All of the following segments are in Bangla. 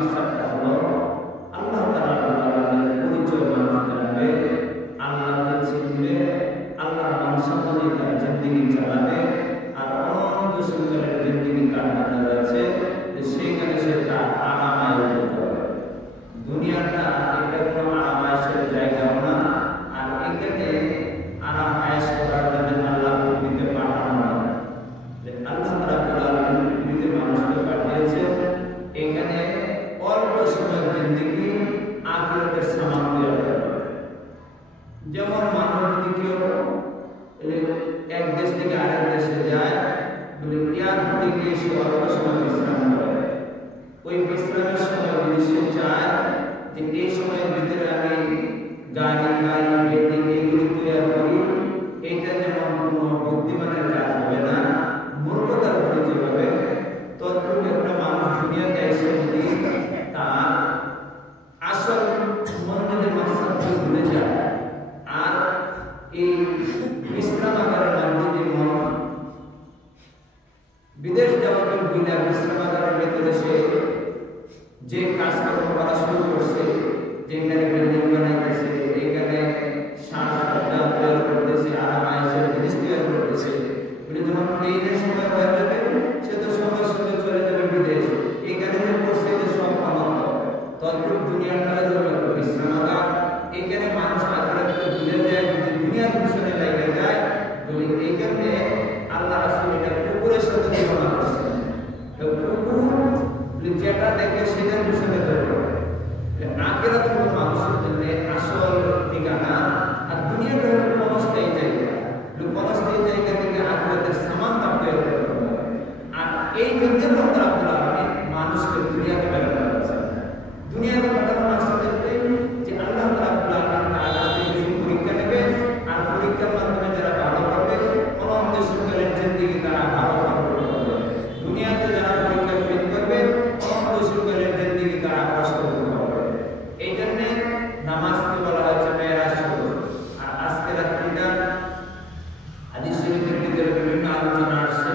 মাকসাদটা হলো আল্লাহ তাআলার পরিচয় মানুষ জানবে, আল্লাহকে চিনবে, আল্লাহর বংশাবলী তার জিন্দেগি চালাবে, আর অনন্ত সুন্দরের জিন্দেগি কাটানো রয়েছে সেখানে সে তার আরামায় করতে হবে। দুনিয়াটা এটা কোনো আরাম আয়েশের জায়গাও না, আর এখানে আরাম আয়েশ করার জন্য আল্লাহ পৃথিবীতে পাঠানো না। আল্লাহ রাব্বুল আলামিন পৃথিবীতে মানুষকে পাঠিয়েছে এখানে অল্প সময়ের জিন্দেগি আখিরাতের সামান তৈরি করবে। যেমন মানুষ যদি কেউ এক দেশ থেকে আরেক দেশে যায়, এয়ারপোর্টে গিয়ে সে অল্প সময় বিশ্রাম করে, ওই বিশ্রামের সময় যদি সে চায় যে এই সময়ের ভিতরে আমি গাড়ি বিল্ডিং এগুলি তৈরি করি, এটা যেমন কোনো বুদ্ধিমানের কাজ হবে না, মূর্খতার পরিচয় হবে। তদ্রূপ একটা মানুষ দুনিয়াতে এসে যদি তার আসল মন্দিরের মাকসাদকে ভুলে যায় আর এই বিশ্রামাগারের মাধ্যমে মন বিদেশ যাওয়াকে ভুলে বিশ্রামাগারের ভেতরে সে যে কাজকর্ম করা শুরু করছে, যেখানে বিল্ডিং বানাইতেছে, এখানে তৈরি করতেছে, আরাম আয়েশের জিনিস তৈরি করতেছে, যখন প্লেনের সময় হয়ে যাবে সে তো সঙ্গে সঙ্গে চলে যাবে বিদেশ, এখানে যে করছে যে সব অনন্ত। তদ্রূপ দুনিয়াটা হলো একটা বিশ্রামাগার, এখানে মানুষ আখিরাতকে ভুলে যায়, যদি দুনিয়ার পিছনে লেগে যায় বলে এইখানে আল্লাহ রাসূল এটা কুকুরের সাথে তুলনা করছেন। কুকুর যেটা দেখে সেটার পিছনে দৌড়ে, আখিরাত হলো মানুষের জন্য আসল ঠিকানা, আর দুনিয়াটা হলো ক্ষণস্থায়ী জায়গা। ক্ষণস্থায়ী জায়গা থেকে আখিরাতের সামান তৈরি করতে হবে। আর এই জন্য আল্লাহ রাব্বুল আলামিন মানুষকে দুনিয়াতে পাঠানো হয়েছে। দুনিয়াতে পাঠানো মাকসাদ যে আল্লাহ রাব্বুল আলামিন আলাদা কিছু পরীক্ষা নেবে, আর পরীক্ষার মাধ্যমে যারা ভালো করবে অনন্ত সুন্দরের জিন্দেগি তারা ভালো করবে। দুনিয়াতে যারা পরীক্ষা ফেল করবে অনন্ত সুন্দরের জিন্দেগি তারা কষ্ট করবে। এই জন্য নামাজকে বলা হয়েছে মেরাজ শুরু। আর আজকে রাত্রিটা হাদিস শরীফের ভিতরে বিভিন্ন আলোচনা আসছে,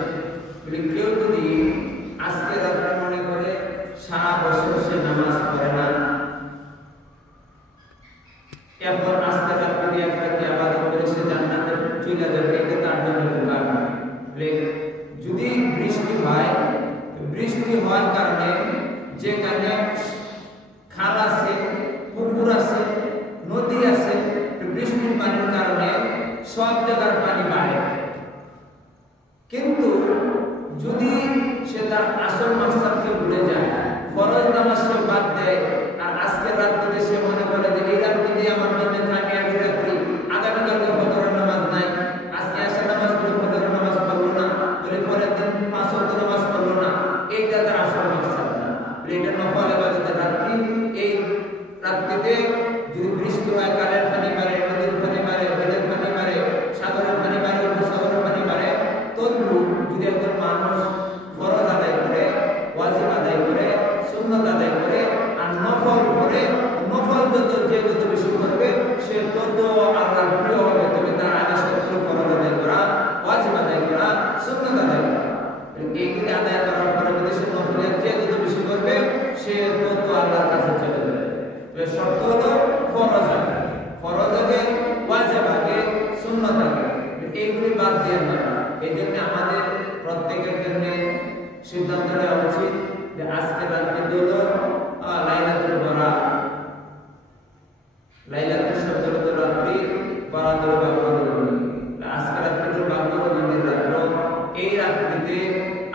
কেউ যদি আজকে রাত্রে মনে করে সারা বছর সে নামাজ পড়ে না, এরপর আজকে রাত্রে একটা ইবাদত করে সে জান্নাতে চলে যাবে, এটা তার জন্য বোকা। যদি বৃষ্টি হয়, বৃষ্টি হওয়ার কারণে যেখানে খাল আছে, পুকুর আছে, নদী আছে, বৃষ্টির পানির কারণে সব জায়গার পানি বাড়ে। কিন্তু যদি সে তার আসল মাকসাদকে ভুলে যায়, ফরজ নামাজ সে বাদ দেয়, আর আজকে রাত্রিতে সে মনে করে যে এই রাত্রিতে আমার জন্য কামিয়াবি রাত্রি, আগামীকালকে ফজরের নামাজ নাই, আজকে আসর নামাজ পড়ে ফজরের নামাজ পড়লো না, বলে পরের দিন 5 ওয়াক্ত নামাজ পড়লো না, এইটা তার আসল মাকসাদ না। এটা নফল ইবাদতের রাত্রি। এই রাত্রিতে যদি বৃষ্টি হয়, কালের পানি মারে, নদীর পানি মারে, বিলের পানি মারে, সাগরের পানি মারে, উপসাগরের পানি মারে, তদ্রূপ যদি একজন মানুষ ফরজ আদায় করে, ওয়াজিব আদায় করে, সুন্নাত আদায় করে, আর নফল করে, নফল যে যত বেশি করবে সে তত আল্লাহর প্রিয় হবে। তবে তার আগে সত্তর ফরজ আদায় করা, ওয়াজিব আদায় করা, সুন্নাত আদায় করা, এইগুলি আদায় করার পরে যদি সে নফলের যে যত বেশি করবে সে তত আল্লাহর কাছে চলে যাবে। শর্ত হলো ফরজ আগে, ফরজ আগে, ওয়াজিব আগে, সুন্নাত আগে, এইগুলি বাদ দিয়ে না। এই জন্য আমাদের প্রত্যেকের জন্য সিদ্ধান্ত নেওয়া উচিত যে আজকে রাত্রি হলো লাইলাতুল বরাত। লাইলাতুল শব্দগত রাত্রি, বরাতের ভাগ্যবতী। আজকে রাত্রি হলো ভাগ্যবতীর রাত্র। এই রাত্রিতে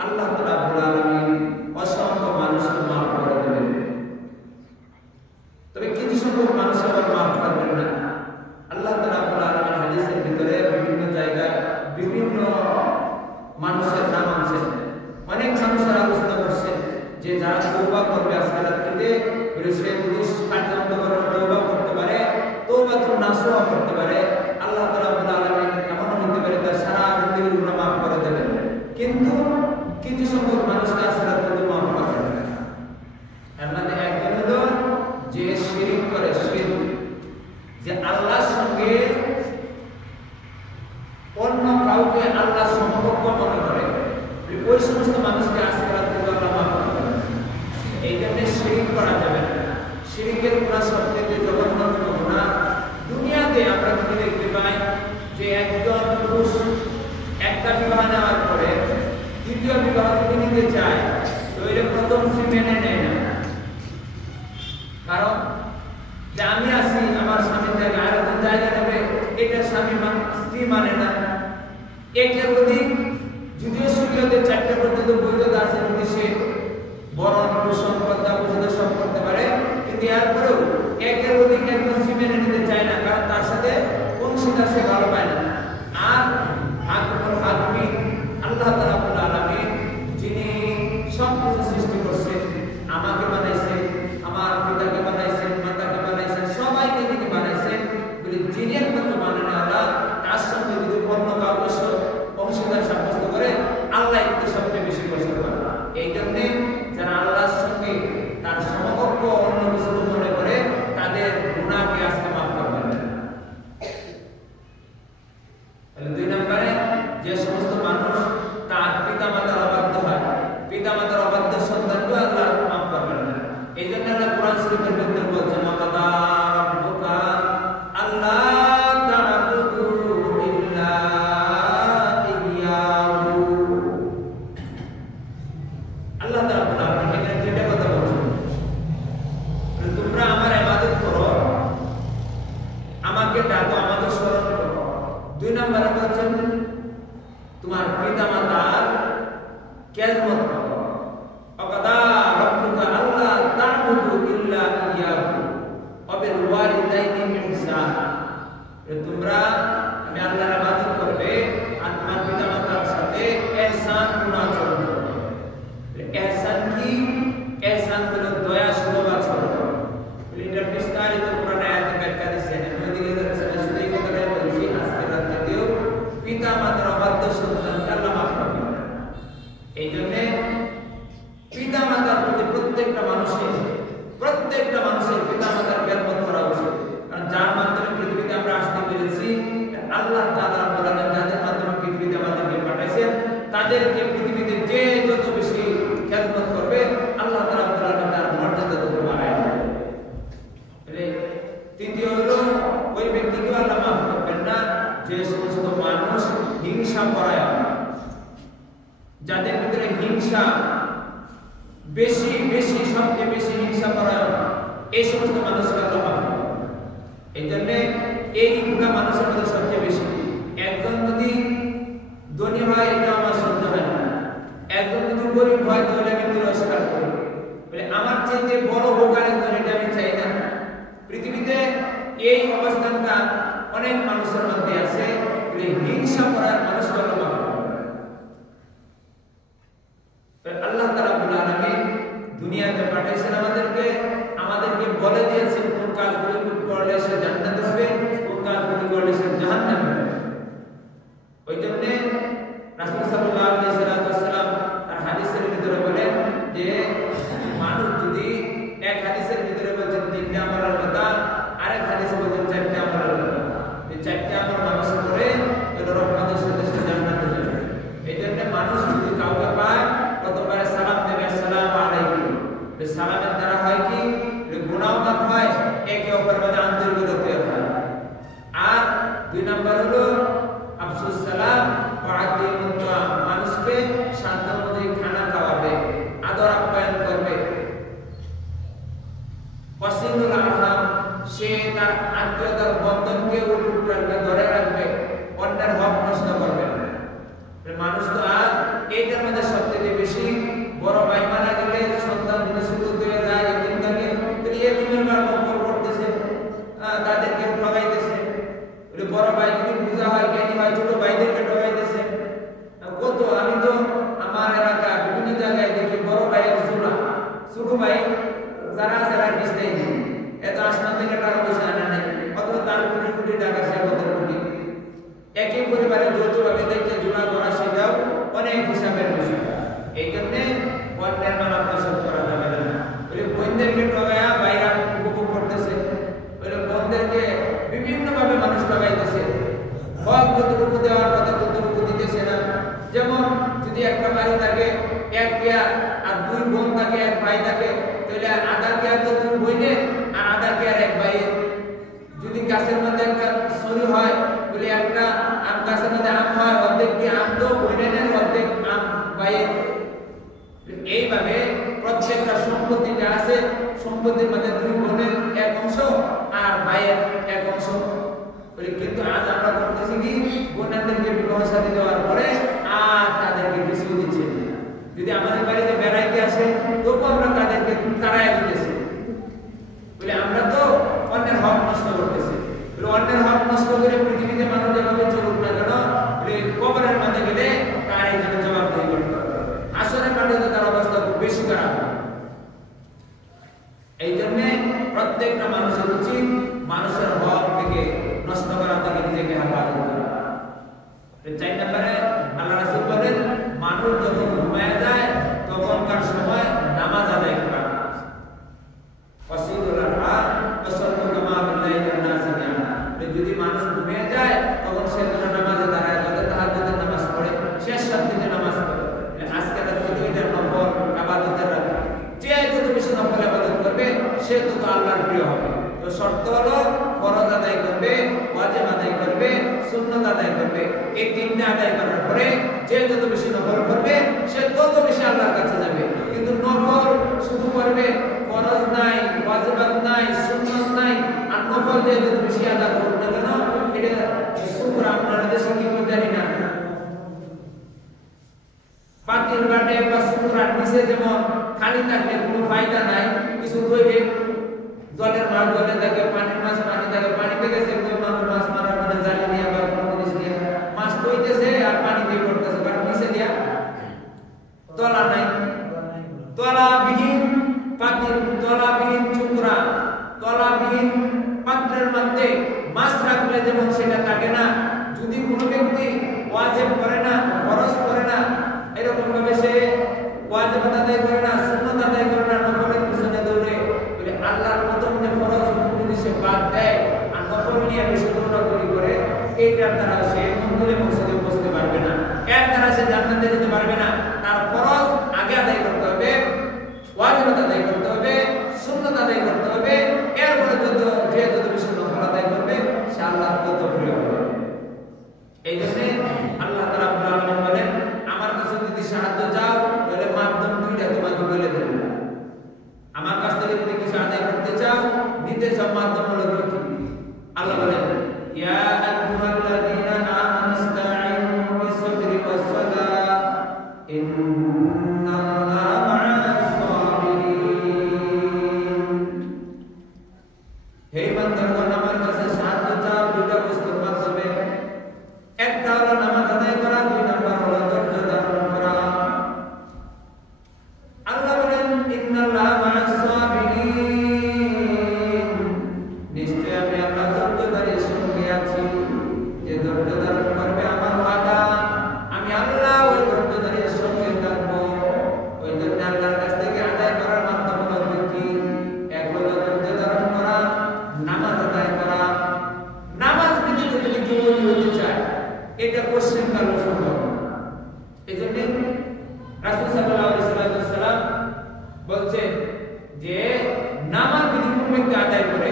আল্লাহ রাব্বুল আলামিন অসংখ্য মানুষকে মাফ করে দেবেন। তবে কিছু সংখ্যক মানুষ আবার মাফ করবেন না। আল্লাহ রাব্বুল আলামিন হাদিসের ভিতরে বিভিন্ন জায়গায় বিভিন্ন মানুষের নাম আনছেন। অনেক মানুষের আলোচনা করছেন যে যারা তওবা করবে আজকে রাত্রিতে, সে যদি কার্যক্রম তওবা করতে পারে, তওবাতুন নাসুহা করতে পারে, আল্লাহ রাব্বুল আলামিন এমন হতে পারে তার সারা জিন্দেগির গুনাহ মাফ করে দেবেন। কিন্তু কিছু সংখ্যক মানুষকে আজকে রাত্রিতে মাফ করবেন না। এর মধ্যে একজন হলো যে শিরক করে, শিরক, যে আল্লাহর সঙ্গে অন্য কাউকে আল্লাহ সমকক্ষ মনে করে, ওই সমস্ত মানুষকে আজকে রাত্রে আল্লাহ মাফ করবেন। এই জন্য শিরক করা কারণ যে আমি আছি আমার স্বামীর জায়গায় আরেকজন জায়গা নেবে, এটা স্বামী স্ত্রী মানে না। একের অধিক যদিও শরীয়তে 4টা পর্যন্ত বৈধতা আছে, যদি সে বরণ পোষণ কর্তা পশুদের সব করতে পারে, কিন্তু এরপরেও একের অধিক একজন স্ত্রী মেনে নিতে চায় না, কারণ তার সাথে অংশীদার সে ভালো পায় না। আর হাকিমুল হাকিমিন আল্লাহ রাব্বুল আলামিন, যিনি সব কিছু সৃষ্টি করছেন, আমাকে বানাইছেন, আমার পিতাকে বানাইছেন, মাতাকে বানাইছেন, সবাইকে যিনি বানাইছেন, বলে যিনি একমাত্র বানানো আল্লাহ, তার সঙ্গে যদি অন্য কাউকে অংশীদার সাব্যস্ত করে, আল্লাহ কিন্তু সবচেয়ে বেশি কষ্ট পান। এই জন্যে যারা আল্লাহর সঙ্গে তার সমকক্ষ অন্য কিছু মনে করে, তাদের গুনাহকে আজকে মাফ করবেন না। তাহলে 2 নম্বরে, যে সমস্ত মানুষ তার পিতামাতার অবাধ্য হয়, পিতামাতার অবাধ্য সন্তানকে আল্লাহ মাফ করবেন না। এই জন্য আল্লাহ কোরআন শরীফের ভিতরে বলছেন, ওয়াকাদা রাব্বুকা আল্লা তা'বুদু ইল্লা ইয়্যাহু। আল্লাহ রাব্বুল আলামিন এখানে 2টা কথা বলছেন, তোমরা আমার ইবাদত করো, আমাকে ডাকো, আমাকে স্মরণ করো। 2 নম্বরে বলছেন তোমার পিতামাতার খেদমত করো। ওয়াকাদা রাব্বুকা আল্লা তা'বুদু ইল্লা ইয়্যাহু ওয়া বিল ওয়ালিদাইনি ইহসানা। তোমরা আমি আল্লাহর ইবাদত করবে আর তোমার পিতামাতার সাথে ইহসান আচরণ করবে। ইহসান কি? ইহসান হলো দয়া, সুলভ আচরণ। এটা বিস্তারিত কোরআনে আয়াতে ব্যাখ্যা দিয়েছে। আমি ওদিকে যাচ্ছি না, শুধু এই কথাটাই বলছি, আজকে রাতেও পিতামাতার অবাধ্য সন্তানকে আল্লাহ মাফ করবেন না। এই জন্য পিতামাতার প্রতি প্রত্যেকটা মানুষের পিতামাতার খেদমত করা উচিত। কারণ যার মাধ্যমে পৃথিবীতে আমরা আসতে পেরেছি, আল্লাহ তাআলা বলেন, যাদের মাধ্যমে পৃথিবীতে আমাদেরকে পাঠাইছেন, তাদেরকে পৃথিবীতে যে যত বেশি খেদমত করবে, আল্লাহ তাআলা তার মর্যাদা তত বাড়ায় দেবেন। তৃতীয় হলো, ওই ব্যক্তিকে আল্লাহ মাফ করবেন না যে সমস্ত মানুষ হিংসা করায়, যাদের ভিতরে হিংসা বেশি সবচেয়ে বেশি হিংসা করায়, এই সমস্ত মানুষকে আল্লাহ মাফ করবেন। এই জন্য এই গুণা মানুষের মধ্যে সবচেয়ে বেশি। একজন যদি ধনী হয়, এটা আমার সহ্য হয় না। একজন যদি গরিব হয়, তাহলে আমি তিরস্কার করি, বলে আমার চেয়ে বড় হোক আরেকজন, এটা আমি চাই না। পৃথিবীতে এই অবস্থানটা অনেক মানুষের মধ্যে আছে, হিংসা করার মানুষকে আল্লাহ মাফ করবেন। আল্লাহ রাব্বুল আলামিন দুনিয়াতে পাঠিয়েছেন আমাদেরকে বলে দিয়েছেন কোন কাজগুলো করলে সে জান্নাতে হবে, কোন কাজগুলো করলে সে জাহান্নামে হবে। ওই জন্য রাসূল সাল্লাল্লাহু আলাইহি ওয়াসাল্লাম তার হাদিসের ভিতরে বলেন যে মানুষ যদি, এক হাদিসের ভিতরে বলেন 3টা আমলের কথা, আরেক হাদিসে বলেন 4টা আমলের কথা। এই 4টা আমল মানুষ করে এর রহমতের সাথে সে জান্নাতে যাবে। এই জন্য মানুষ যদি কাউকে পায়, প্রথমবারে সালাম দেবে, আসসালামু আলাইকুম। এই সালামের দ্বারা হয় কি? গুনাহ মাফ হয়, একে অপরের মধ্যে আন্তরিকতা তৈরি হয়। আর 2 নম্বর হলো আফসুস সালাম ওয়া আতিমুত তাআম, মানুষকে সাধ্য অনুযায়ী খানা খাওয়াবে, আদর আপ্যায়ন করবে। ওয়াসিলুল আরহাম, সে তার আত্মীয়তার বন্ধনকে অটুট রাখবে, ধরে রাখবে, অন্যের হক নষ্ট করবে না। মানুষ তো আজ এইটার মধ্যে সবচেয়ে বেশি, বড় ভাই মারা গেলে সন্তান যদি শুধু হয়ে যায়, এদিন থাকে, এদিনের বার বকর করতেছে, তাদেরকে ঠকাইতেছে। বড় ভাই যদি পূজা হয়, জ্ঞানী হয়, ছোট ভাইদেরকে ঠকাইতেছে। কত, আমি তো আমার এলাকা বিভিন্ন জায়গায় দেখি বড় ভাইয়ের জোড়া, ছোট ভাই যারা কিস্তাই দিই, এত আসমান থেকে টাকা পয়সা আনে নাই, অথবা তার কোটি টাকা সে আমাদের কোটি। একই পরিবারে যৌথভাবে দেখতে জোড়া করা, সেটাও অনেক হিসাবের বিষয়। এই জন্যে অন্যের মাল আত্মসাৎ করা যাবে না। বোনদেরকে ঠকায়া বাইরা উপভোগ করতেছে, বোনদেরকে বিভিন্নভাবে মানুষ ঠকাইতেছে, হক যতটুকু দেওয়ার কথা ততটুকু দিতেছে না। যেমন যদি একটা বাড়ি থাকে, 1 কেয়ার, আর 2 বোন থাকে, 1 ভাই থাকে, তাহলে আধা কেয়ার তো 2 বোনের, আর আধা কেয়ার 1 ভাইয়ের। যদি গাছের মধ্যে একটা সরি হয়, বলে একটা আম গাছের মধ্যে আম হয়, অর্ধেক কি আম তো বোনের, অর্ধেক আম ভাইয়ের। এইভাবে প্রত্যেকটা সম্পত্তি যা আছে, সম্পত্তির মধ্যে 2 বোনের পৃথিবীতে মানুষ যেভাবে চলুক না কেন, কবরের মধ্যে গেলে তার এই জন্য জবাবদিহি করতে হবে। আসরের মাঠে তার অবস্থা খুব বেশি খারাপ। এই জন্য প্রত্যেকটা মানুষের উচিত মানুষের হক থেকে নষ্ট করা থেকে নিজেকে হেফাজত করা। 4 নম্বরে আল্লাহ রাসূল বলেন, মানুষ যখন ঘুমায় যায় তখনকার সময় নামাজ আদায় করা। যদি মানুষ ঘুমিয়ে যায় তখন সে যেন নামাজে দাঁড়ায়, যাতে তাহাজ্জুদের নামাজ পড়ে, শেষ রাত্রিতে নামাজ পড়ে। আজকে রাতে এটা নফল ইবাদতের রাত, যে যত বেশি নফল ইবাদত করবে সে তত আল্লাহর প্রিয় হবে। তো শর্ত হলো ফরজ আদায় করবে, ওয়াজিব আদায় করবে, সুন্নাত আদায় করবে। এই তিনটা আদায় করার পরে যে যত বেশি নফল করবে সে তত বেশি আল্লাহর কাছে যাবে। কিন্তু নফল শুধু করবে, ফরজ নাই, ওয়াজিবাত নাই, সুন্নাত নাই, আর নফল যে যত বেশি আদায় করবে না কেন, এটা শুকর আপনারা দেশে কি করে জানি না। পাতিল বাটে বা শুকরার নিচে যেমন খালি থাকলে কোনো ফায়দা নাই, কিছু তৈরি জলের মাছ জলে থাকে, পানির মাছ পানি থাকে, পানিতে গেছে কেউ মানুষ মাছ মারার মানে জালি নিয়ে বা কোনো জিনিস নিয়ে মাছ তৈতেছে আর পানি দিয়ে করতেছে, কারণ নিচে দিয়া তলা নাই, তলাবিহীন পাতিল, তলাবিহীন চুকরা, তলাবিহীন পাত্রের মধ্যে মাছ রাখলে যেমন সেটা থাকে না। যদি কোনো ব্যক্তি ওয়াজিব করে না, ফরজ করে না, এরকম ভাবে সে ওয়াজিব আদায় করে না, সুন্নাত আদায় করে না, নফলের পিছনে দৌড়ে, বলে আল্লাহর প্রথম যে ফরজ যদি সে বাদ দেয় আর নফল নিয়ে বেশি দৌড়াদৌড়ি করে, এইটার দ্বারা সে মঙ্গলে মকসদে পৌঁছতে পারবে না, এর দ্বারা সে জান্নাতে যেতে পারবে না। তার ফরজ আগে আদায় করতে হবে, ওয়াজিব আদায় করতে হবে, সুন্নাত আদায় করতে হবে, এরপরে যত বেশি নফল আদায় করবে সে আল্লাহর তত প্রিয় হবে। এই জন্য আল্লাহ তাআলা রাব্বুল আলামিন বলেন, আমার কাছে যদি সাহায্য চাও তাহলে মাধ্যম দুইটা তোমাকে বলে দেব। আমার কাছ থেকে যদি কিছু আদায় করতে চাও, নিতে চাও, মাধ্যম হলো দুটি। আল্লাহ বলেন, ইয়া আইয়ুহাল্লাযীনা আমানু ইসতাঈনু বিস-সাবরি ওয়াস-সালাহ ইন্নাল্লাহা মা'আস সাবিরিন। হে বান্দাগণ, আমার কাছে সাহায্য চাও দুইটা বস্তুর মাধ্যমে। একটা হলো নামাজ আদায় করা, 2 নম্বর হলো ধৈর্য ধারণ করা। আল্লাহ বলেন, ইন্নাল্লাহা মা'আস সাবিরিন, নিশ্চয় আমি আল্লাহ ধৈর্যধারীর সঙ্গে আছি। যে ধৈর্য ধারণ করবে আমার ওয়াদা, আমি আল্লাহ ওই ধৈর্যধারীর সঙ্গে থাকবো। ওই জন্য আল্লাহর কাছ থেকে আদায় করার মাধ্যম হলো দুটি। এক হলো ধৈর্য ধারণ করা, নামাজ আদায় করা। নামাজ যদি কেউ হতে চায়, এটা কোশ্চেন কালো সম্ভব। এই জন্য রাসূল সাল্লাল্লাহু আলাইহি ওয়াসাল্লাম বলছেন যে নামাজ যদি কোনো ব্যক্তি আদায় করে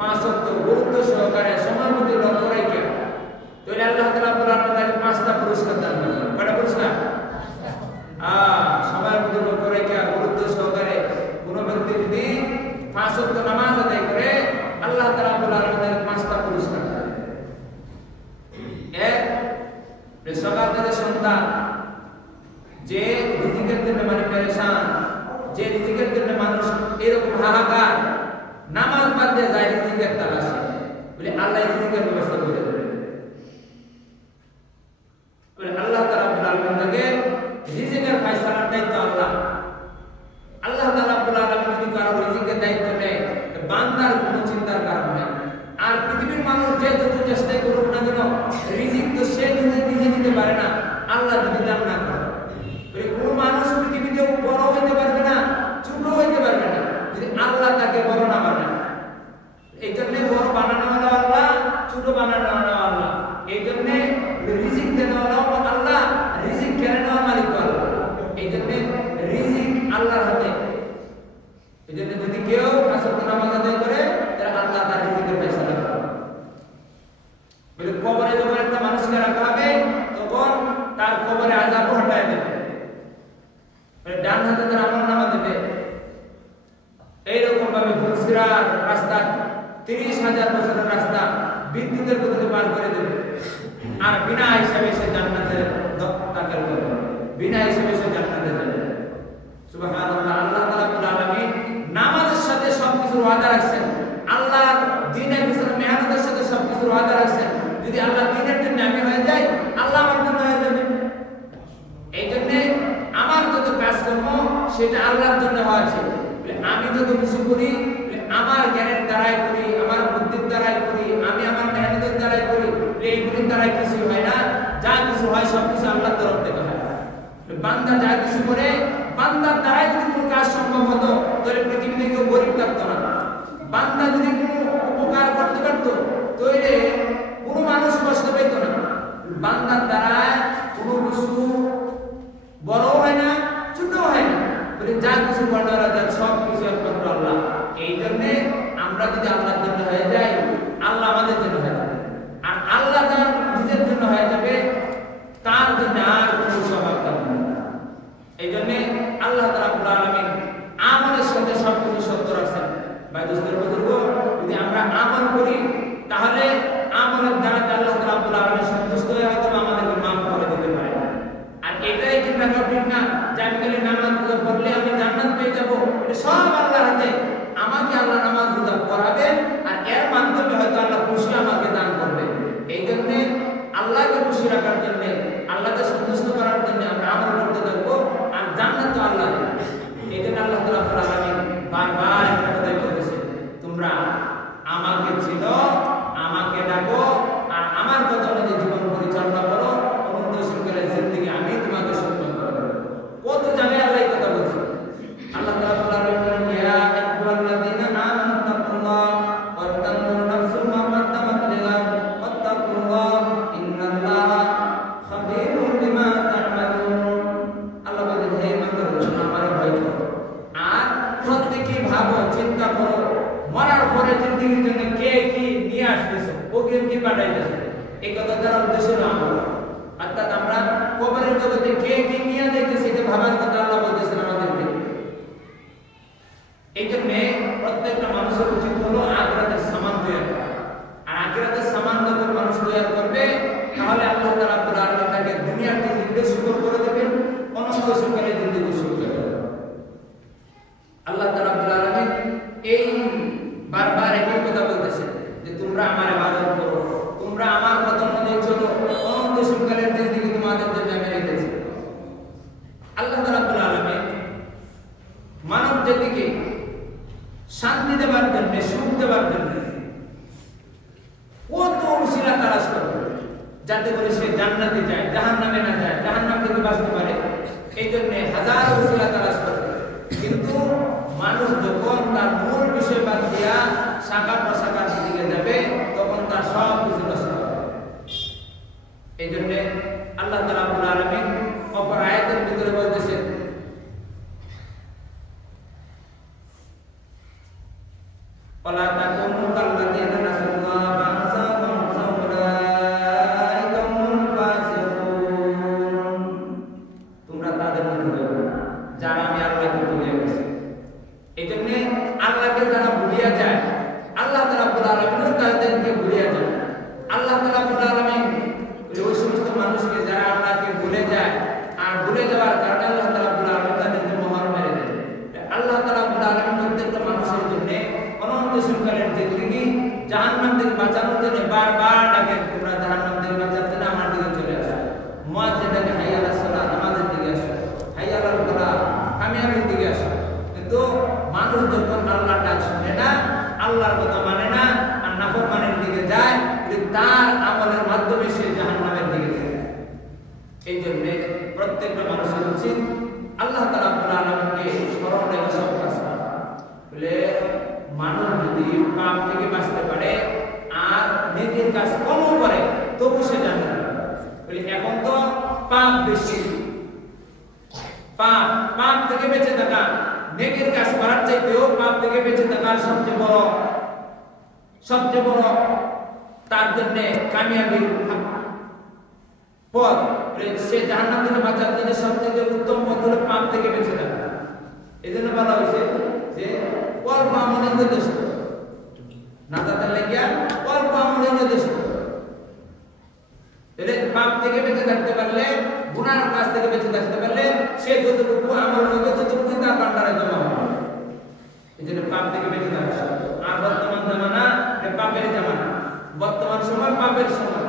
5 ওয়াক্ত গুরুত্ব সহকারে সময় মতো লক্ষ্য রেখে, তাহলে আল্লাহ তাআলা রাব্বুল আলামিন 5টা পুরস্কার দান করবেন। কয়টা পুরস্কার? সময় মতো লক্ষ্য রেখে গুরুত্ব সহকারে কোনো ব্যক্তি যদি 5 ওয়াক্ত নামাজ আদায় করে, আল্লাহ তাআলা রাব্বুল আলামিন 5টা পুরস্কার দেন। এক, সকাল থেকে সন্ধ্যা যে রিজিকের জন্য মানে পেরেশান, যে রিজিকের জন্য মানুষ এরকম হাহাকার, নামাজ বাদ দিয়ে যায় রিজিকের তালাশে, বলে আল্লাহ রিজিকের ব্যবস্থা করে দেবে। বলে আল্লাহ তাআলা রাব্বুল আলামিন থেকে রিজিকের ফয়সালার দায়িত্ব আল্লাহ। আল্লাহ তাআলা রাব্বুল আলামিন যদি কারো রিজিকের দায়িত্ব নেয়, বান্দার কোনো চিন্তার কারণ নেই। আর পৃথিবীর মানুষ যে যত চেষ্টাই করুক না কেন, রিজিক তো সে নিজে দিতে পারে না, আল্লাহ যদি দান না করে। কোনো মানুষ পৃথিবীতে বড় হইতে পারবে না, ছোট হইতে পারবে না যদি আল্লাহ তাকে বড় না বানায়। এই জন্য বড় বানানো হলো আল্লাহ, ছোট বানানো হলো আল্লাহ। এই জন্য রিজিক দেওয়া হলো আল্লাহ, রিজিক কেড়ে নেওয়ার মালিক আল্লাহ। এই জন্য রিজিক আল্লাহর হাতে। এই জন্য যদি কেউ 5 ওয়াক্ত নামাজ আদায় করে, তাহলে আল্লাহ তার রিজিকের ফয়সালা করবে। বলে কবরে যখন একটা মানুষকে রাখা হবে, তখন তার কবরে আযাব হটায় দেবে। ডান হাতে তার আমলনামা দেবে। এইরকম ভাবে ফুলসিরাত রাস্তা 30,000 বছরের রাস্তা বিদ্যুতের গতিতে পার করে দেবে। আর বিনা হিসাবে সে জান্নাতে দাখিল করবে, বিনা হিসাবে সে জান্নাতে যাবে। সুবহানাল্লাহ। আল্লাহ তাআলা রাব্বুল আলামিন নামাজের সাথে সবকিছুর ওয়াদা রাখছেন, আল্লাহর দ্বীনের পিছনে মেহনতের সাথে সবকিছুর ওয়াদা রাখছেন। যদি আল্লাহ দিনের জন্য আমি হয়ে যাই, আল্লাহ আমার জন্য হয়ে যাবে। এই জন্য আমার যত কাজ করব সেটা আল্লাহর জন্য হয়েছে। আমি যত কিছু করি আমার জ্ঞানের দ্বারাই করি, আমার বুদ্ধির দ্বারাই করি, আমি আমার মেহনতের দ্বারাই করি, এইগুলির দ্বারাই কিছু হয় না। যা কিছু হয় সব কিছু আল্লাহর তরফ থেকে হয়। বান্দা যা কিছু করে বান্দার দ্বারাই যদি কোনো কাজ সম্ভব হতো তাহলে পৃথিবীতে কেউ গরিব থাকতো না। বান্দা যদি কোনো উপকার করতে পারতো তাহলে কোনো মানুষ কষ্ট পেত না। বান্দার দ্বারা কোনো কিছু বড় হয় না, ছোট হয় না, যা কিছু বর্ণনা যায় সব কিছু একমাত্র আল্লাহ। এই জন্যে আমরা যদি আল্লাহর জন্য হয়ে যাই, আল্লাহ আমাদের জন্য হয়ে যাবে। আর আল্লাহ যার নিজের জন্য হয়ে যাবে তার জন্য আর কোনো স্বভাব থাকবে না। এই জন্যে আল্লাহ রাব্বুল আলামিন আমাদের সাথে সবকিছু সত্য রাখছেন। ভাই দোস্তের বুজুর্গ, যদি আমরা আমল করি তাহলে আমলের দ্বারা আল্লাহ রাব্বুল আলামিন সন্তুষ্ট হয়ে হয়তো আমাদেরকে মাফ করে দিতে পারে। আর এটাই চিন্তা করবেন না যে আমি খালি নামাজ রোজা পড়লে আমি জান্নাত পেয়ে যাব। এটা সব আল্লাহর হাতে। আমাকে আল্লাহ নামাজ রোজা পড়াবেন আর এর মাধ্যমে হয়তো আল্লাহ খুশি আমাকে দান করবেন। এই জন্য আল্লাহকে খুশি রাখার জন্য, আল্লাহকে সন্তুষ্ট করার জন্য আমরা আমল করতে থাকবো। আর জান্নাত তো আল্লাহ। এই জন্য আল্লাহ রাব্বুল আলামিন বারবার একটা কথাই বলতেছে, তোমরা আমাকে চিনো, আমাকে ডাকো আর আমার কথা অনুযায়ী জীবন পরিচালনা করো, অনন্তকালের জিন্দেগি আমি তোমাকে সম্মান করব। কত জায়গায় আল্লাহ এই কথা বলছে। আল্লাহ রাব্বুল আলামিন বলেন, ইয়া আইয়ুহাল্লাযীনা আমানু তাকুল্লাহ ওয়া তানজুর নাফসুম মা কাদ্দামাত লিগাদ ওয়াত্তাকুল্লাহ ইন্নাল্লাহা খাবীরুম বিমা তা'মালুন। আল্লাহ বলেন, হে বান্দারা, তোমরা আমারে ভয় করো আর প্রত্যেকই ভাবো, চিন্তা করো মরার পরে জিন্দেগির জন্য কে কি নিয়ে আসতেছে, ওকে কি পাঠাইতেছে। এই কথা দ্বারা উদ্দেশ্য না আমরা, অর্থাৎ আমরা কবরের জগতে কে কি নিয়ে যাইতেছে এটা ভাবার কথা আল্লাহ বলতেছেন আমাদেরকে। এই জন্য প্রত্যেকটা মানুষের উচিত হলো আখিরাতের সামান তৈরি করা। আর আখিরাতের সামান যখন মানুষ তৈরি করবে তাহলে আল্লাহ রাব্বুল আলামিন তাকে দুনিয়ার জিন্দেগি সুখর করে দেবেন, অনন্ত সুখের জিন্দেগি সুখর করে দেবেন। আল্লাহ রাব্বুল আলামিন এই বারবার একই কথা বলতেছেন যে তোমরা আমার ইবাদত করো, তোমরা আমার কথা অনুযায়ী চলো, অনন্ত সুখের জিন্দেগি তোমাদের জন্য আমি রেখেছি। আল্লাহ রাব্বুল আলামিন মানব জাতিকে শান্তি দেওয়ার জন্য, সুখ দেওয়ার জন্য কত উসিলা তালাশ করবে যাতে করে সে জান্নাতে যায়, জাহান্নামে না যায়, জাহান্নাম থেকে বাঁচতে পারে। এই জন্য হাজার উসিলা তালাশ করবে। কিন্তু মানুষ যখন তার মূল বিষয় বাদ দিয়া শাখা প্রশাখার দিকে যাবে তখন তার সব কিছু নষ্ট হবে। এই জন্য আল্লাহ রাব্বুল আলামিন অপর আয়াতের ভিতরে বলতেছেন, ওয়ালা তাকুনু কাল্লাযীনা নাসুল্লাহ ফাআনসাহুম ফাউলাইকা হুমুল ফাসিকুন। তোমরা তাদের মধ্যে হইবে না যারা আমি আল্লাহকে ভুলে গেছে। এই জন্য আল্লাহকে যারা ভুলিয়া যায় আল্লাহ রাব্বুল আলামিনও তাদেরকে ভুলিয়া যায়। আল্লাহ রাব্বুল আলামিন ওই সমস্ত মানুষকে যারা আল্লাহকে ভুলে যায় আর ভুলে যাওয়ার কারণে আল্লাহ রাব্বুল আলামিন তাদেরকে মোহর মেরে দেন। আল্লাহ রাব্বুল আলামিন প্রত্যেকটা মানুষের জন্য অনন্ত সুখের জিন্দেগি, জাহান্নাম থেকে বাঁচানোর জন্য বারবার ডাকেন, তোমরা জাহান্নাম থেকে বাঁচার জন্য আমার দিকে চলে আসো। মুয়াজ্জিন ডাকে, হাইয়া আলাস সালাত, আমাদের দিকে আসো, হাইয়া আলাল ফালাহ, কামিয়াবির দিকে আসো। কিন্তু মানুষ যখন আল্লাহর ডাক শুনে না, আল্লাহর কথা মানে না আর নাফরমানির দিকে যায়, তার আমলের মাধ্যমে সে জাহান্নামের দিকে যায়। এই জন্য প্রত্যেকটা মানুষের উচিত আল্লাহ রাব্বুল আলামিনকে স্মরণ রেখে সব কাজ করা। বলে মানুষ যদি পাপ থেকে বাঁচতে পারে আর নেকির কাজ কমও করে তবু সে জান্নাত পাবে। এখন তো পাপ বেশি, পাপ থেকে বেঁচে থাকা নেকির কাজ করার চাইতেও পাপ থেকে বেঁচে থাকার সবচেয়ে বড় তার জন্য কামিয়াবির পথ। সে জাহান্নাম থেকে বাঁচার জন্য সবচেয়ে উত্তম পথ হলো পাপ থেকে বেঁচে থাকা। এই জন্য বলা হয়েছে যে অল্প আমলে যথেষ্ট, না তাদের লাগিয়া অল্প আমলে যথেষ্ট। পাপ থেকে বেঁচে থাকতে পারলে, গুনার কাজ থেকে বেঁচে থাকতে পারলে সে যতটুকু আমল করবে ততটুকু তার ভান্ডারে জমা হবে। এই জন্য পাপ থেকে বেঁচে থাকা। আর বর্তমান জামানা পাপের জামানা, বর্তমান সময় পাপের সময়।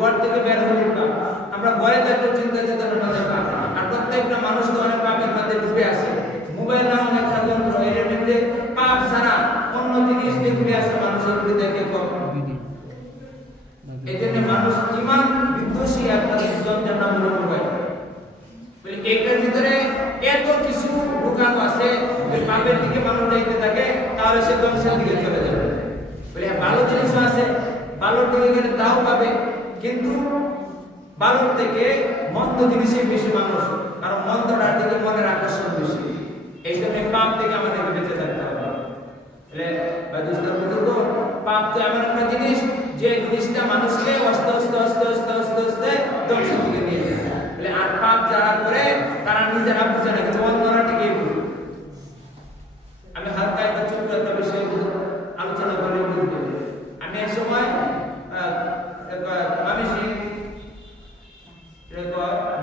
ঘর থেকে বের হলে পাপ, আমরা ঘরে থাকলে চিন্তা চেতনার মধ্যে পাপ, আর প্রত্যেকটা মানুষ তো অনেক পাপের মধ্যে ডুবে আছে। মোবাইল নামক একটা যন্ত্র, এর মধ্যে পাপ ছাড়া অন্য জিনিস ডুবে আছে, মানুষের হৃদয়কে কম। এই জন্য মানুষ ইমান বিধ্বংসী একটা যন্ত্রের নাম হলো মোবাইল। এইটার ভিতরে এত কিছু ঢুকানো আছে, পাপের দিকে মানুষ যাইতে থাকে, তাহলে সে ধ্বংসের দিকে চলে যাবে। বলে ভালো জিনিস আছে, ভালোর দিকে গেলে তাও পাবে, কিন্তু ভালোর থেকে মন্দ জিনিসে বেশি মানুষ, কারণ মন্দটার দিকে মনের আকর্ষণ বেশি। এই জন্য পাপ থেকে আমাদেরকে বেঁচে থাকতে হবে। পাপ তো এমন একটা জিনিস, যে জিনিসটা মানুষকে আস্তে আস্তে আস্তে আস্তে আস্তে আস্তে ধ্বংসের দিকে নিয়ে যায়। আর পাপ যারা করে তারা নিজেরা বুঝে না, কিন্তু অন্যরা ঠিকই বুঝে। আমি হালকা একটা ছোট্ট একটা বিষয় আলোচনা করে বুঝতে, আমি এক সময়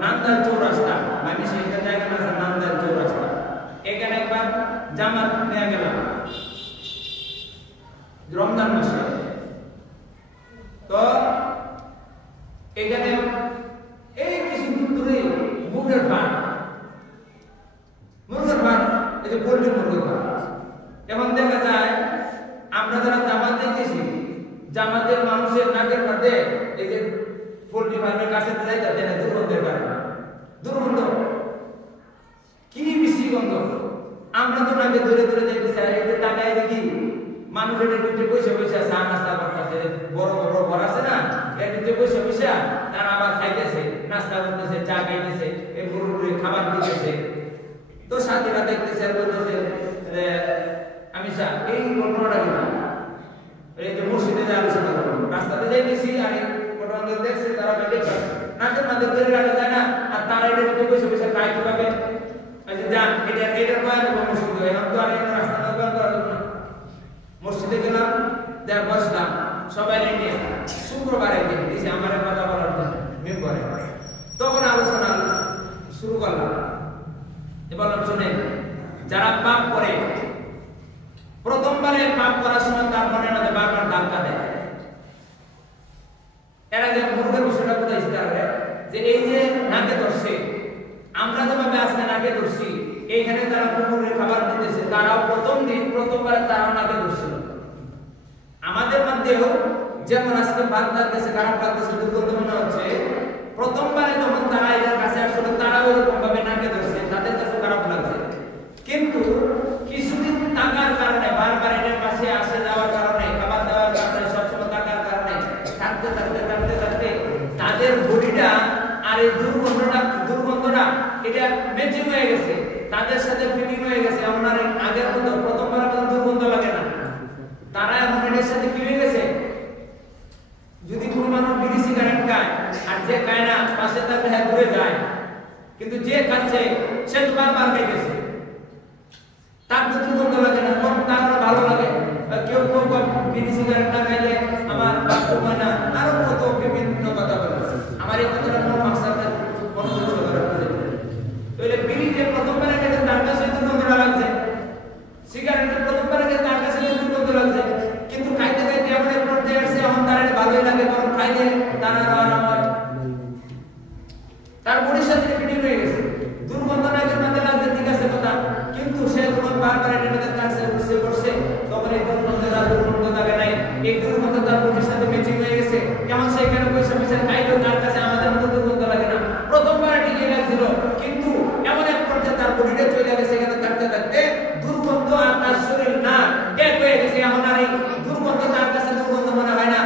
নান্দার চৌরাস্তা, আমি সেইটা জায়গা আছে নান্দার চৌরাস্তা, এখানে একবার জামাত নিয়ে গেলাম রমজান মাসে। তো এখানে এই কিছু দূরে মুরগের ফার্ম, এই যে পোল্ট্রি মুরগের ফার্ম। এখন দেখা যায় আমরা যারা জামাত দেখতেছি, জামাতের মানুষের নাকের মধ্যে এই যে পোল্ট্রি ফার্মের কাছে যাই তাতে না দুর্গন্ধের কারণে, দুর্গন্ধ কি বেশি গন্ধ। আমরা তো নাকে ধরে ধরে যাইতেছি, আর এই টাকায় দেখি মানুষের ভিতরে পয়সা পয়সা চা নাস্তা করতেছে, বড় বড় ঘর আছে না, এর ভিতরে পয়সা পয়সা তারা আবার খাইতেছে, নাস্তা করতেছে, চা খাইতেছে, এই গরু খাবার দিতেছে। তো সাথীরা দেখতেছে আর বলতেছে আমি চা এই ঘটনাটা কিনা, এই যে মসজিদে যে আলোচনা করবো, রাস্তাতে যাইতেছি আর এই ঘটনাটা দেখছে, তারা দেখছে নাচের মাঝে ধরে রাখা যায় না, আর তারা এটার ভিতরে পয়সা পয়সা খাই কিভাবে? যান এটার বয়ান দেবো মসজিদে, এখন তো আর রাস্তা বয়ান করা যাবে না। মসজিদে গেলাম, দেখ বসলাম, সবাই নিয়ে শুক্রবারে দিয়েছে আমার কথা বলার জন্য মেম্বারে। তখন আলোচনা শুরু করলাম, বললাম শুনে, যারা পাপ করে প্রথমবারে পাপ করার সময় তার মনের মধ্যে বারবার ধাক্কা দেয়। এরা যে মুরগের বিষয়টা বুঝাইছে তারা, যে এই যে নাকে ধরছে, আমরা যেভাবে আজকে নাকে ধরছি, এইখানে যারা কুকুরের খাবার দিতেছে তারাও প্রথম দিন প্রথমবার তারাও নাকে ধরছিল। আমাদের মধ্যেও যেমন আজকে ভাত লাগতেছে, খারাপ লাগতেছে, দুর্গন্ধ মনে হচ্ছে, প্রথমবারে যখন তারা এদের কাছে আসলে তারাও এরকম ভাবে নাকে ধরছে, তাদের কাছে খারাপ লাগছে। কিন্তু কিছুদিন টাকার কারণে, বারবার এদের কাছে আসে যাওয়ার কারণে, খাবার দেওয়ার কারণে, সবসময় টাকার কারণে থাকতে থাকতে থাকতে থাকতে তাদের বডিটা আর এই দুর্গন্ধটা এটা ম্যাচিং হয়ে গেছে, তাদের সাথে ফিটিং হয়ে গেছে। আমার আগের মতো প্রথমবার দুর্গন্ধ লাগে না, তারা এখন এটার সাথে কি হয়ে গেছে। যদি কোনো মানুষ বিড়ি সিগারেট খায় আর যে খায় না পাশে তার হ্যাঁ দূরে যায়, কিন্তু যে খাচ্ছে সে তো বারবার খাইতেছে, তার তো দুর্গন্ধ লাগে না, বরং তার ভালো লাগে। কেউ কেউ বিড়ি সিগারেট না খাইলে আমার বাথরুম হয় না, আরো কত বিভিন্ন কথা বলে। আমার এই কথাটা মন মাস্টারদের মনোযোগ করার তাহলে বিড়ি যে প্রথমবার খেতে তার কাছে দুর্গন্ধ লাগছে, সিগারেটের প্রথমবার খেতে তার কাছে দুর্গন্ধ লাগছে, কিন্তু খাইতে খাইতে এমন এক পর্যায়ে আসছে এখন তার ভালোই লাগে, কারণ খাইলে তার আরাম হয়, তার বডির সাথে ফিটিং হয়ে গেছে। দুর্গন্ধ নাকের মধ্যে লাগছে, ঠিক আছে কথা, কিন্তু সে যখন বারবার এটার মধ্যে কাছে বসে বসে, তখন এই দুর্গন্ধ লাগে নাই, এই দুর্গন্ধ তার বডির সাথে ম্যাচিং হয়ে গেছে। যেমন সেখানে পয়সা পয়সা খাইলেও তার কাছে আমাদের মতো দুর্গন্ধ লাগে না, প্রথমবার ঠিকই লাগছিল, কিন্তু এমন এক পর্যায়ে তার বডিটা চলে গেছে, এখানে থাকতে থাকতে দুর্গন্ধ আর তার শরীর না এক হয়ে গেছে। এখন আর এই দুর্গন্ধ তার কাছে দুর্গন্ধ মনে হয় না,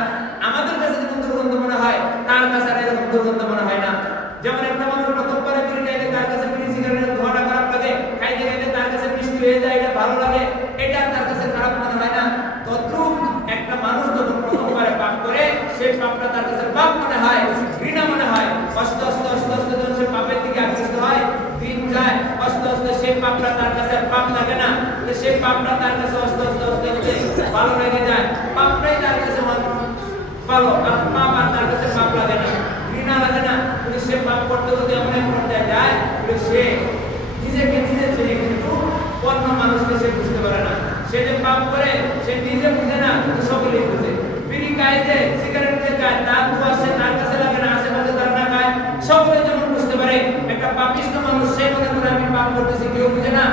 আমাদের কাছে যেমন দুর্গন্ধ মনে হয় তার কাছে আর এরকম দুর্গন্ধ মনে হয় না। যেমন একটা মানুষ প্রথমবারে বিড়ি খাইলে তার কাছে বিড়ি সিগারেটের ধোঁয়াটা খারাপ লাগে, খাইতে খাইতে তার কাছে মিষ্টি হয়ে যায়, এটা ভালো লাগে, এটা তার কাছে খারাপ মনে হয় না। তদ্রূপ একটা মানুষ যখন প্রথমবারে পাপ করে, সেই পাপটা তার কাছে পাপ মনে হয়, ঘৃণা মনে হয়। আস্তে আস্তে আস্তে আস্তে যখন সে পাপের দিকে আকৃষ্ট হয়, দিন যায়, আস্তে আস্তে সেই পাপটা তার কাছে পাপ লাগে না, সেই পাপটা তার কাছে আস্তে আস্তে আস্তে আস্তে ভালো লেগে যায়। পাপটাই তার কাছে ভালো, আর পাপ আর তার কাছে পাপ লাগে না, ঘৃণা লাগে না। সে পাপ করতে করতে এমন এক পর্যায়ে যায়, সে নিজেকে নিজে চেনে, কিন্তু অন্য মানুষকে সে বুঝতে পারে না। সে যে পাপ করে সে নিজে বুঝে না, কিন্তু সকলেই বুঝে। বিড়ি খায় যে, সিগারেট যে খায়, তার দোয়া সে তার কাছে পাপ করতেছে কেউ বুঝে না,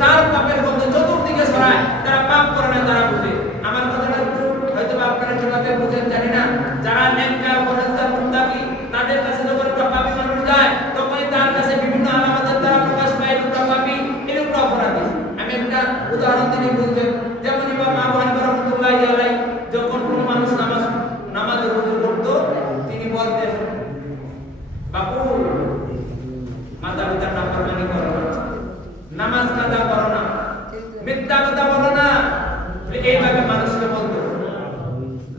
তার পাপের গন্ধ চতুর্দিকে ছড়ায়। যারা পাপ করে না তারা বুঝে। আমার কথাটা একটু হয়তো আপনারা কিভাবে বুঝেন জানি না। যারা নেককার পরহেজগার মুত্তাকি তাদের কাছে যখন একটা পাপী মানুষ যায় তখনই তার কাছে বিভিন্ন আলামতের দ্বারা প্রকাশ পায় একটা পাপী, এরকম অপরাধী। আমি একটা উদাহরণ দিলে বুঝবেন। যেমন ইমাম আবু হানিফা রাহমাতুল্লাহি আলাইহি যখন কোনো মানুষ নামাজে রুজু করতো, তিনি বলতেন, বাপু মাতা পিতার নাফরমানি করো না, নামাজ কাজা করো না, মিথ্যা কথা বলো না, এইভাবে মানুষকে বলতো।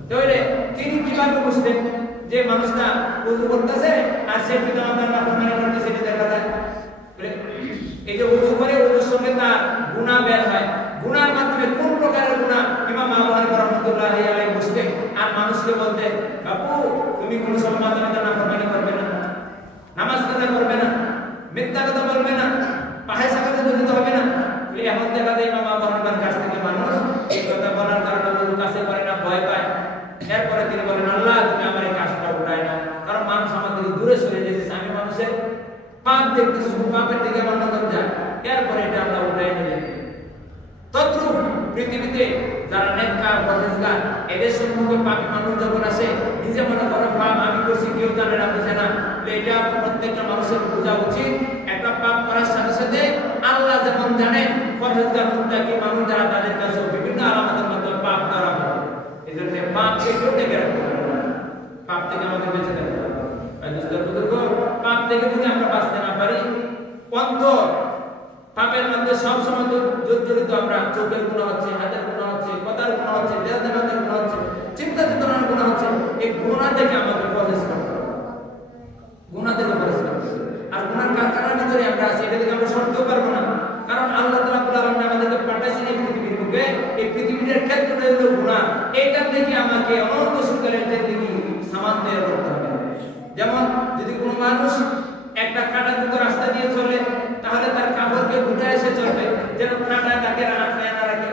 তাহলে তিনি কিভাবে বুঝতেন যে মানুষটা উযু করতেছে আর সে পিতা মাতার নাফরমানি করতেছে? এটা দেখা যায়। এই যে উযু করে উযুর সঙ্গে তার গুনাহ বের হয়, গুনার মাধ্যমে কোন প্রকারের গুনাহ ইমাম আবু হানিফা রাহমাতুল্লাহি আলাইহি বুঝতেন। আর মানুষকে বলতেন, বাপু তুমি কোন সময় মাতা পিতার নাফরমানি করবে না, নামাজ কাজা করবে না, মিথ্যা কথা বলবে না, ফাহিশা কাজে জড়িত হবে না। এখন দেখা যায় ইমাম আবু হানিফার কাছ থেকে মানুষ এই কথা বলার কারণে ওযু কাছে করে না, ভয় পায়। এরপরে তিনি বলেন, আল্লাহ তুমি আমার এই কাজটা উঠায় না, কারণ মানুষ আমার থেকে দূরে সরে যেতেছে, আমি মানুষের পাপ দেখতেছি, শুধু পাপের দিকে আমার নজর যায়। এরপরে এটা আমরা উঠাই নিলাম। তদ্রূপ পৃথিবীতে যারা নেককার পরহেজগার এদের সম্মুখে পাপী মানুষ যখন আসে, নিজে মনে করে পাপ আমি করছি, কেউ জানে না, বুঝে না। এটা প্রত্যেকটা মানুষের বোঝা উচিত। একটা পাপ করার সাথে সাথে আল্লাহ যেমন জানেন, পরহেজগার মুত্তাকি মানুষ যারা তাদের কাছে বিভিন্ন আলামতের মাধ্যমে পাপ ধরা পড়ে। এজন্য পাপকে কেউ ডেকে রাখতে পারে না, পাপ থেকে আমাদের বেঁচে থাকতে হবে। পাপ থেকে যদি আমরা বাঁচতে না পারি, অন্তর পাপের মধ্যে সব সময় জড়িত। আমরা চোখের গুনাহ হচ্ছে, হাতের গুনাহ হচ্ছে, কথার গুনাহ হচ্ছে, দেহের গুনাহ হচ্ছে, চিন্তা চেতনার গুনাহ হচ্ছে। এই গুনাহ থেকে আমাদের পরহেজ করতে হবে, গুনাহ থেকে পরহেজ করতে হবে। আর গুনার কারখানার ভিতরে আমরা আছি, এটা থেকে আমরা সরতেও পারবো না। কারণ আল্লাহ তাআলা রাব্বুল আলামিন আমাদেরকে পাঠাইছেন এই পৃথিবীর বুকে, এই পৃথিবীর ক্ষেত্রটা হলো গুনাহ। এইখান থেকে আমাকে অনন্ত সুখের জিন্দেগি সামান তৈরি করতে হবে। যেমন যদি কোনো মানুষ একটা কাঁটাযুক্ত রাস্তা দিয়ে চলে, তাহলে তার কাপড়কে গুটায় এসে চলবে, যেন কাঁটায় তাকে আটকায় না রাখে।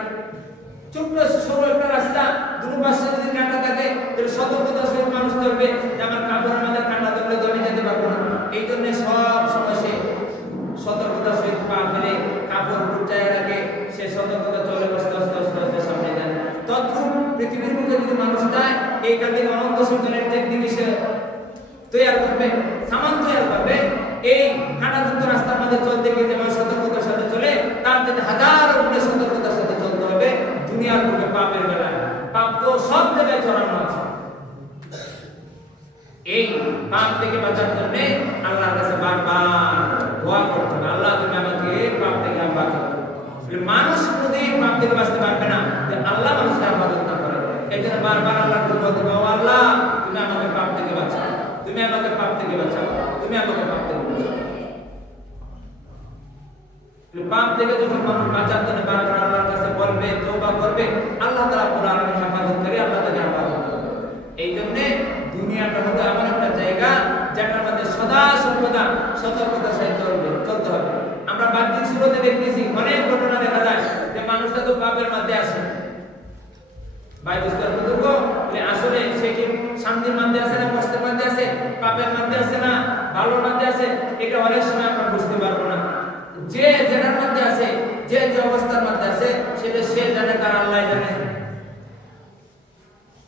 ছোট্ট সরু একটা রাস্তা, দুটো পাশে যদি কাঁটা থাকে, তাহলে সতর্কতার সহিত মানুষ চলবে যে আমার কাপড়ের মধ্যে কাঁটা ধরলে জমে যেতে পারবো না। এই জন্য সব সময় সে সতর্কতার সহিত পা ফেলে কাপড় গুটায় রাখে, সে সতর্কতা চলে আস্তে আস্তে আস্তে আস্তে সামনে যায়। তদ্রূপ পৃথিবীর মধ্যে যদি মানুষ যায়, এইখান থেকে অনন্ত সুখের জিন্দেগি সে তৈরি করবে, সামান তৈরি করবে। এই কাঁটাযুক্ত রাস্তার মধ্যে চলতে গিয়ে যেমন সতর্কতার সাথে চলে, তার থেকে হাজার গুণে সতর্কতার সাথে চলতে হবে দুনিয়ার বুকে। পাপের বেলায় পাপ তো সব জায়গায় ছড়ানো আছে। এই পাপ থেকে বাঁচার জন্য আল্লাহর কাছে বারবার দোয়া করতে হবে, আল্লাহ তুমি আমাকে পাপ থেকে বাঁচাও। মানুষ কোনোদিন পাপ থেকে বাঁচতে পারবে না যে আল্লাহ মানুষকে হেফাজত না করে। এই জন্য বারবার আল্লাহর কাছে বলতে হবে, ও আল্লাহ তুমি আমাকে পাপ থেকে বাঁচাও, তুমি আমাকে পাপ থেকে বাঁচাও, তুমি আমাকে পাপ থেকে বাঁচাও। পাপ থেকে যখন মানুষ বাঁচার জন্য বারবার আল্লাহর কাছে বলবে, তওবা করবে, আল্লাহ তাআলা পুরো আলামিন হেফাজত করে, আল্লাহ তাকে হেফাজত করবে। এই জন্য দুনিয়াটা হলো এমন একটা জায়গা যেটার মধ্যে সদা সর্বদা সতর্কতার সাথে চলতে হবে। আমরা বাহ্যিক সুরতে দেখতেছি অনেক ঘটনা দেখা যায় যে মানুষটা তো পাপের মধ্যে আছে, ভাই বুঝতে বুঝবো আসলে সে কি শান্তির মধ্যে আছে না কষ্টের মধ্যে আছে, পাপের মধ্যে আছে না ভালোর মধ্যে আছে, এটা অনেক সময় আমরা বুঝতে পারবো না। যে যেটার মধ্যে আছে, যে যে অবস্থার মধ্যে আছে, সেটা সে জানে, তার আল্লাহ জানে।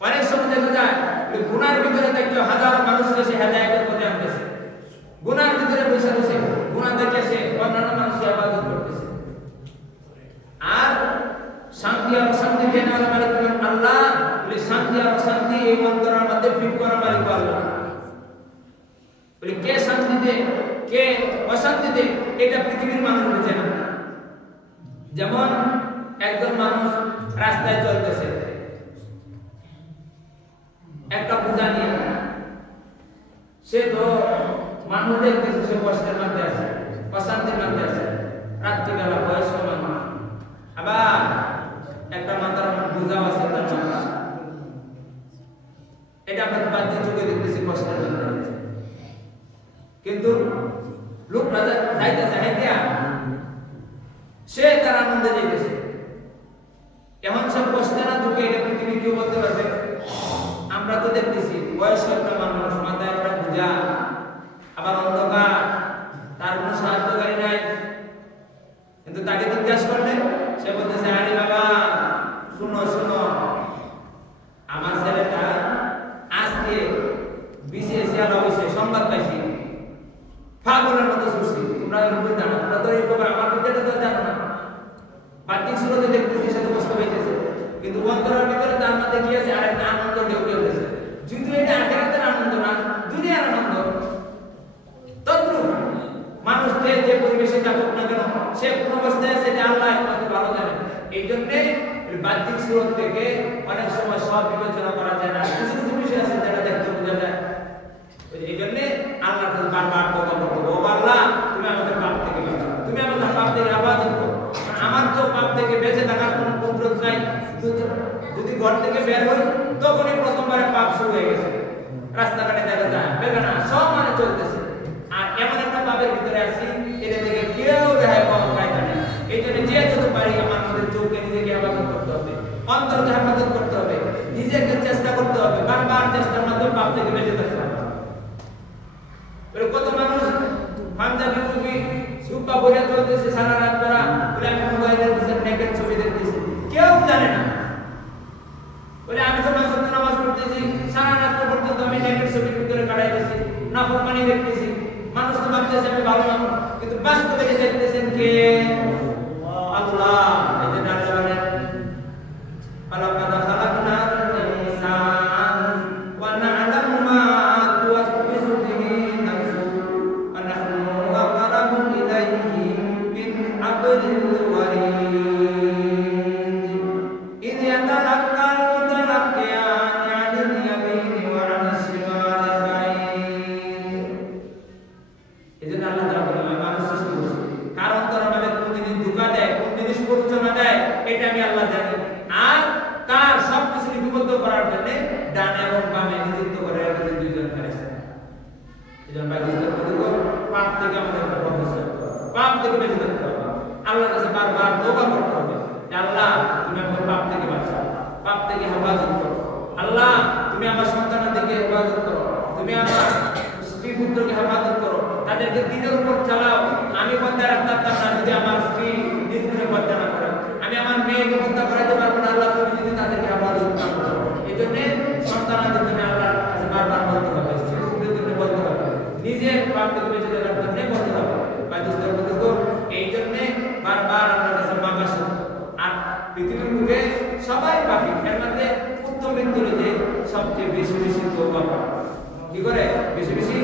অনেক সময় দেখা যায় গুনার ভিতরে দেখতে হাজারো মানুষকে সে হেদায়েতের পথে আনতেছে, গুনার ভিতরে বসে বসে গুনাহ দেখে সে অন্যান্য মানুষকে ইবাদত করতেছে। আর শান্তি আর অশান্তি দেন ওয়ালা মালিক আল্লাহ, বলে শান্তি আর অশান্তি এই অন্তরের মধ্যে ফিট করার মালিক আল্লাহ। বলে কে শান্তি দেয় কে অশান্তি দেয় এটা পৃথিবীর মানুষ বুঝে না। যেমন একজন মানুষ রাস্তায় চলতেছে একটা বোঝা নিয়ে, সে তো মানুষ দেখতেছে সে কষ্টের মধ্যে আছে, অশান্তির মধ্যে আছে, রাত্রিবেলা বয়স্ক মানুষ, আবার একটা মাথার বোঝা আছে, এটা আমরা বাহ্যিক চোখে দেখতেছি কষ্টের মধ্যে আছে, কিন্তু লোকটা যাইতেছে হাইতিয়া, সে তার আনন্দে যাইতেছে। এমন সব কষ্টে না দুঃখে এটা পৃথিবী কেউ বলতে পারবে? আমরা তো দেখতেছি বয়স্ক একটা মানুষ, মাথায় একটা বোঝা, আবার অন্ধকার, তার কোনো সাহায্যকারী নাই, তো জানো না, বাহ্যিক সুরতে দেখতেছি সেটা কষ্ট পাইতেছে, কিন্তু অন্তরের ভিতরে জান্নাতে কি আছে আরেকটা আনন্দ ঢেউ উঠেছে। যদিও এটা আখিরাতের আনন্দ না, দুনিয়ার আনন্দ। তদ্রূপ মানুষ যে পরিবেশে থাকুক না কেন, সে কোন অবস্থায় আছে এটা আল্লাহ একমাত্র ভালো জানে। এই জন্যে বাহ্যিক সুরত থেকে অনেক সময় সব বিবেচনা করা যায় না, কিছু কিছু বিষয় আছে যেটা দেখতে বোঝা যায়। এই জন্যে আল্লাহ বারবার তওবা করতে হবে, ও আল্লাহ তুমি আমাদের পাপ থেকে বাঁচাও, তুমি আমাদের পাপ থেকে হেফাজত করো। আমার তো পাপ থেকে বেঁচে থাকার কোনো কুদরত নাই, যদি ঘর থেকে বের হই তখনই প্রথমবারে পাপ শুরু হয়ে গেছে, রাস্তাঘাটে দেখা যায় বেগানা সব মানে চলতেছে। আর এমন একটা পাপের ভিতরে আছি এটা থেকে কেউ রেহাই পাওয়ার কায়দা নেই। এই জন্য যে যত পারি আমার মধ্যে চোখকে নিজেকে হেফাজত করতে হবে, অন্তরকে হেফাজত করতে হবে, নিজেকে চেষ্টা করতে হবে, বারবার চেষ্টার মাধ্যমে পাপ থেকে বেঁচে থাকতে হবে। কত মানুষ পাঞ্জাবি টুপি সুপা পরে চলতেছে সারা রাত ধরা, বলে আমি মোবাইলের পিছনে নেকেট ছবি দেখতেছি, কেউ জানে না। বলে আমি তো নামাজ পড়তেছি, সারা রাত পর্যন্ত আমি নেকেট ছবির ভিতরে কাটাইতেছি, নাফরমানি দেখতেছি, মানুষ তো ভাবতেছে আমি ভালো মানুষ, কিন্তু বাস্তবে দেখতেছেন কে? আল্লাহ। এই যে আল্লাহ বলেন ফালাকাদ খালাকনাল ইনসান ওয়া না'লামু মা তুওয়াসবিসু বিহি নাফসুহু ওয়া নাহনু aqrabu ইলাইহি মিন হাবলিল ওয়ারিদ ইয ইয়াতালাক্কাল মুতালাক্কিয়ান আনিল ইয়ামিনি ওয়া আনিশ শিমালি কাঈদ। এজন্য আল্লাহ তাআলা বলেন মানুষ সৃষ্টি করেছে, কারণ তার আমাদের কোন জিনিস ধোঁকা দেয়, কোন জিনিস প্ররোচনা দেয়, এটা আমি আল্লাহ জানি। আর তার সবকিছু লিপিবদ্ধ করার জন্য ডানে এবং বামে নিযুক্ত করে রেখেছে দুইজন ফেরেশতা। এজন্য ভাই বুঝতে পারো পাপ থেকে আমাদের প্রফেসর, পাপ থেকে বেঁচে থাকতে হবে, আল্লাহর কাছে বারবার তওবা করতে হবে যে আল্লাহ তুমি আমাকে পাপ থেকে বাঁচাও, পাপ থেকে হেফাজত করো, আল্লাহ তুমি আমার সন্তানদেরকে হেফাজত করো, তুমি আমার স্ত্রী পুত্রকে হেফাজত করো, তাদেরকে দ্বীনের উপর চালাও। আমি পর্দা রাখতে পারতাম না যদি আমার স্ত্রী নিজ পর্দা না করে, আমি আমার মেয়েকে পর্দা করাতে পারবো না আল্লাহ তুমি যদি তাদেরকে হেফাজত না করো। এই জন্য সন্তানদের জন্য আল্লাহর কাছে বারবার বলতে হবে, স্ত্রী পুত্রের জন্য বলতে হবে, নিজের পাপ থেকে বেঁচে থাকার জন্য বলতে হবে। ভাই দোস্তের বুজুর্গ, এই জন্য বারবার আল্লাহর কাছে মাফ চাইতে হবে। আর পৃথিবীর বুকে সবাই পাপী, এর মধ্যে উত্তম ব্যক্তি যে সবচেয়ে বেশি বেশি তওবা করে, কি করে বেশি বেশি